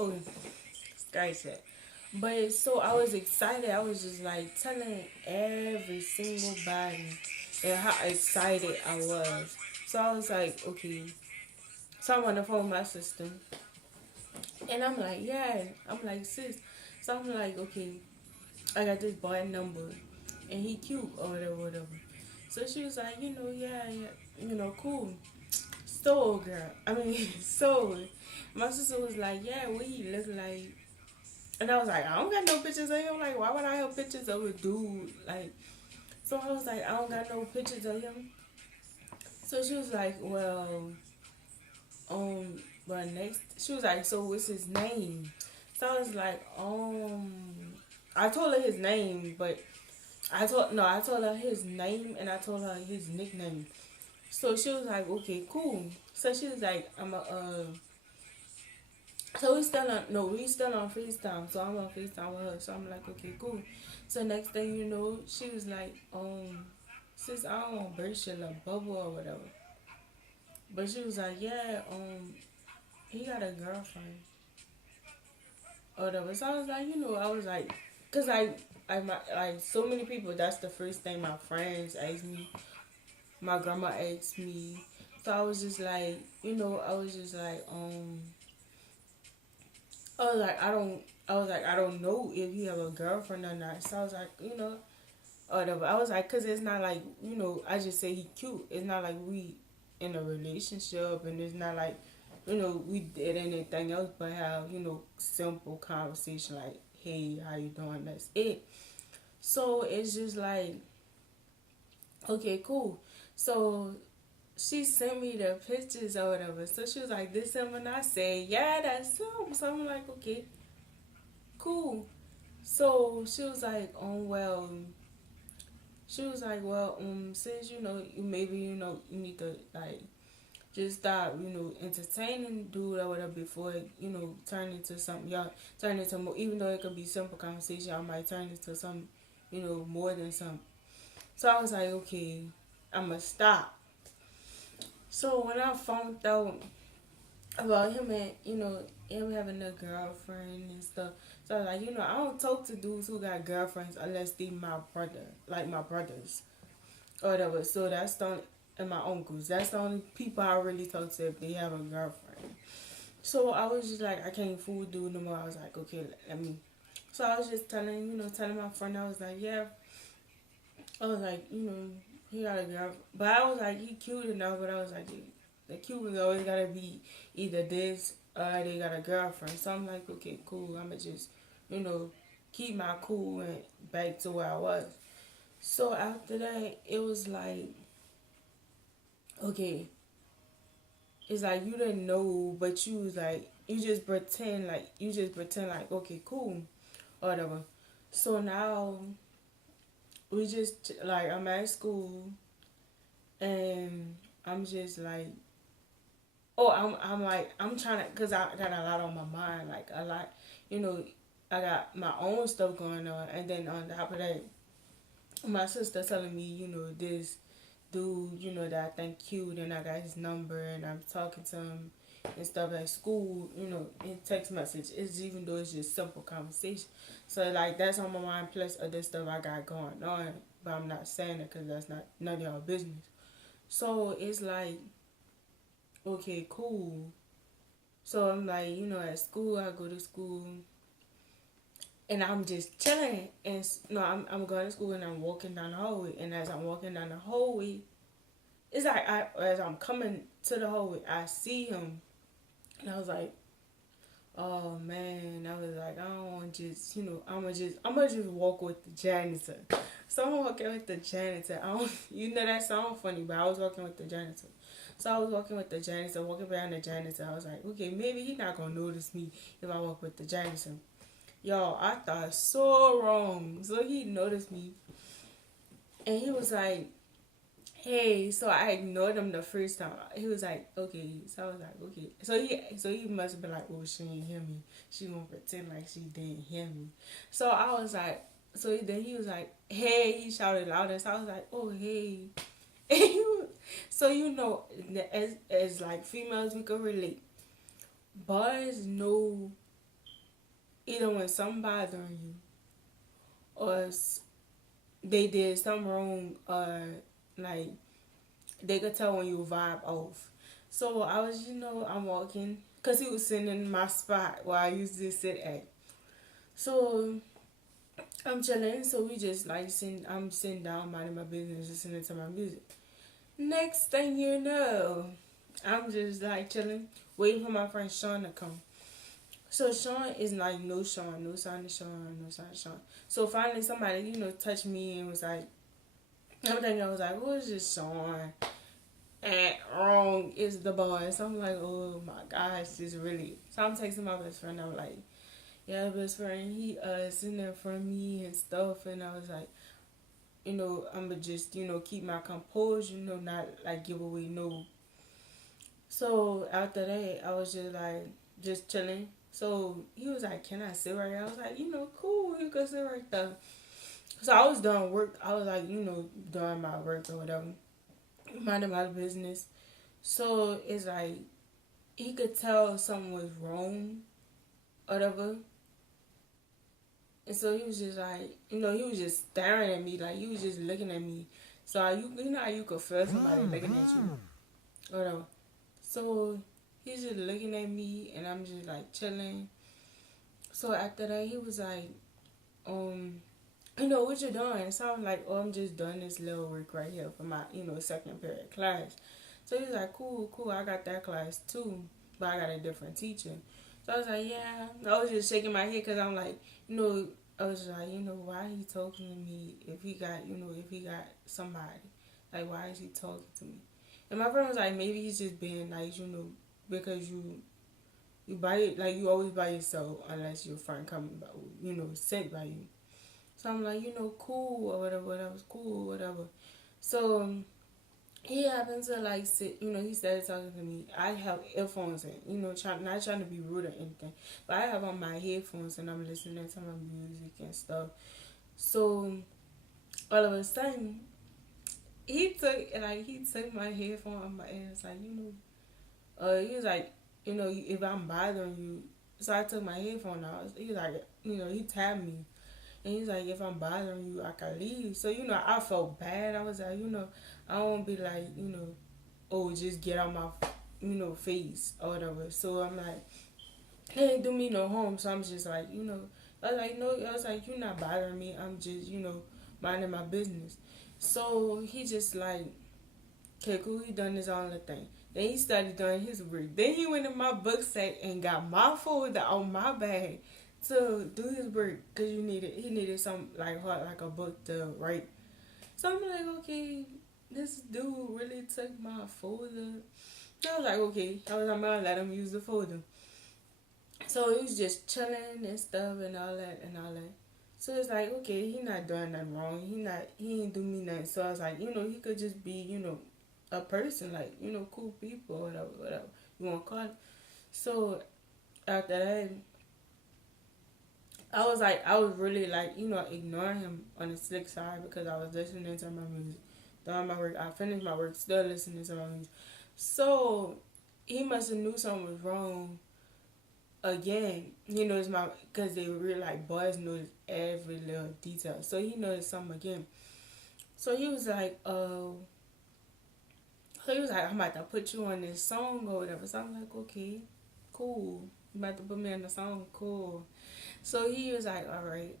Oh, Sky said. But so I was excited. I was just like telling every single body and how excited I was. So I was like, okay. So I'm on the phone with my sister. And I'm like, yeah. I'm like, sis. So I'm like, okay, I got this boy number. And he cute or whatever, whatever. So she was like, yeah, yeah, cool. So, girl. I mean, so. My sister was like, yeah, what he look like? And I was like, I don't got no pictures of him. Like, why would I have pictures of a dude? Like, so I was like, I don't got no pictures of him. So she was like, well, but next, she was like, so what's his name? So I was like, I told her his name, but I told her his name and I told her his nickname. So she was like, okay, cool. So she was like, so we still on FaceTime. So I'm on FaceTime with her. So I'm like, okay, cool. So next thing you know, she was like, sis, I don't want bird shit like bubble or whatever. But she was like, yeah, he got a girlfriend or whatever. So I was like, I was like, cause like so many people. That's the first thing my friends asked me. My grandma asked me. So I was just like, I was just like, I was like, I don't know if he have a girlfriend or not. So I was like, or whatever. I was like, cause it's not like, I just say he cute. It's not like we in a relationship, and it's not like, we did anything else but have, simple conversation like, hey, how you doing? That's it. So it's just like, okay, cool. So she sent me the pictures or whatever. So she was like, this him, and I said, yeah, that's him. So I'm like, okay, cool. So she was like, well, since you maybe you need to like just stop, entertaining dude or whatever before it, turn into something. Y'all turn into more, even though it could be simple conversation, I might turn into something, more than something. So I was like, okay, I'ma stop. So when I found out about him and him having a girlfriend and stuff. So I was like, I don't talk to dudes who got girlfriends unless they my brother, like my brothers or whatever. So that's the only, and my uncles. That's the only people I really talk to if they have a girlfriend. So I was just like, I can't fool dude no more. I was like, okay, let me. So I was just telling my friend. I was like, yeah. I was like, he got a girl, but I was like, he cute enough. But I was like, the cute was always gotta be either this or they got a girlfriend. So I'm like, okay, cool. I'ma just, you know, keep my cool and back to where I was. So after that, it was like, okay, it's like you didn't know, but you was like, you just pretend like, okay, cool, or whatever. So now we just like I'm at school and I'm just like, oh, I'm like I'm trying to, cause I got a lot on my mind, like a lot, you know, I got my own stuff going on, and then on top of that, my sister telling me, this dude, that I think cute, and I got his number, and I'm talking to him and stuff at school, in text message. It's even though it's just simple conversation. So like that's on my mind. Plus other stuff I got going on, but I'm not saying it because that's not none of y'all business. So it's like, okay, cool. So I'm like, at school, I go to school and I'm just chilling. And no, I'm going to school and I'm walking down the hallway. And as I'm walking down the hallway, it's like as I'm coming to the hallway, I see him. And I was like, oh man, I was like, I don't want to just, I'm gonna just walk with the janitor. So I'm walking with the janitor. I don't, that sounds funny, but I was walking with the janitor. So I was walking with the janitor, walking behind the janitor. I was like, okay, maybe he's not gonna notice me if I walk with the janitor. Y'all, I thought so wrong. So he noticed me, and he was like, hey. So I ignored him the first time. He was like, okay. So I was like, okay. So he must have been like, oh, she didn't hear me. She gonna pretend like she didn't hear me. So I was like, so then he was like, hey. He shouted louder. So I was like, oh, hey. So as like females, we can relate. Boys know either when something bothering you or they did something wrong, or like they could tell when you vibe off. So I was, I'm walking because he was sitting in my spot where I used to sit at. So I'm chilling. So we just like sitting. I'm sitting down, minding my business, listening to my music. Next thing you know, I'm just like chilling, waiting for my friend Sean to come. So Sean is like no Sean, no sign of Sean, no sign of Sean. So finally somebody, touched me and was like, I'm thinking, I was like, who is this Sean? And wrong is the boy. So I'm like, oh my gosh, this really. So I'm texting my best friend. I'm like, yeah, best friend, he sitting there for me and stuff. And I was like, I'm gonna just, keep my composure, not like give away no. So after that, I was just like, just chilling. So he was like, can I sit right here? I was like, cool, you can sit right there. So I was doing work. I was like, doing my work or whatever, minding my business. So it's like he could tell something was wrong or whatever. And so he was just like, he was just staring at me, like he was just looking at me. So you know how you could feel somebody looking at you or whatever. So he's just looking at me and I'm just like chilling. So after that he was like, what you doing? So I'm like, oh, I'm just doing this little work right here for my, second period class. So he was like, cool, I got that class too, but I got a different teacher. So I was like, yeah. I was just shaking my head because I'm like, I was like, why he talking to me if he got, if he got somebody? Like, why is he talking to me? And my friend was like, maybe he's just being nice, because you buy, like, you always by yourself unless your friend coming by, sent by you. So I'm like, cool or whatever, whatever's cool, whatever. So he happened to like sit, he started talking to me. I have earphones in, not trying to be rude or anything, but I have on my headphones and I'm listening to my music and stuff. So all of a sudden, he took my headphone on my ass, like, he was like, if I'm bothering you. So I took my headphone out. He was like, he tapped me. And he's like, if I'm bothering you, I can leave. So, I felt bad. I was like, I won't be like, oh, just get out my, face or whatever. So I'm like, it ain't do me no harm. So I'm just like, I was like, no, I was like, you're not bothering me. I'm just, minding my business. So he just like, okay, cool, he done his own little thing. Then he started doing his work. Then he went in my book sack and got my folder on my bag to do his work because he needed some like hard like a book to write. So I'm like, okay, this dude really took my folder. I was like, okay, I'm gonna let him use the folder. So he was just chilling and stuff and all that and all that. So it's like, okay, he not doing nothing wrong. He ain't do me nothing. So I was like, he could just be, a person, like, cool people, whatever you want to call it. So after that, I was really like, ignoring him on the slick side because I was listening to my music. Doing my work, I finished my work, still listening to my music. So he must have knew something was wrong again. He noticed because they were like, boys notice every little detail. So he noticed something again. So he was like, I'm about to put you on this song or whatever. So I'm like, okay, cool. You about to put me on the song, cool. So he was like, all right.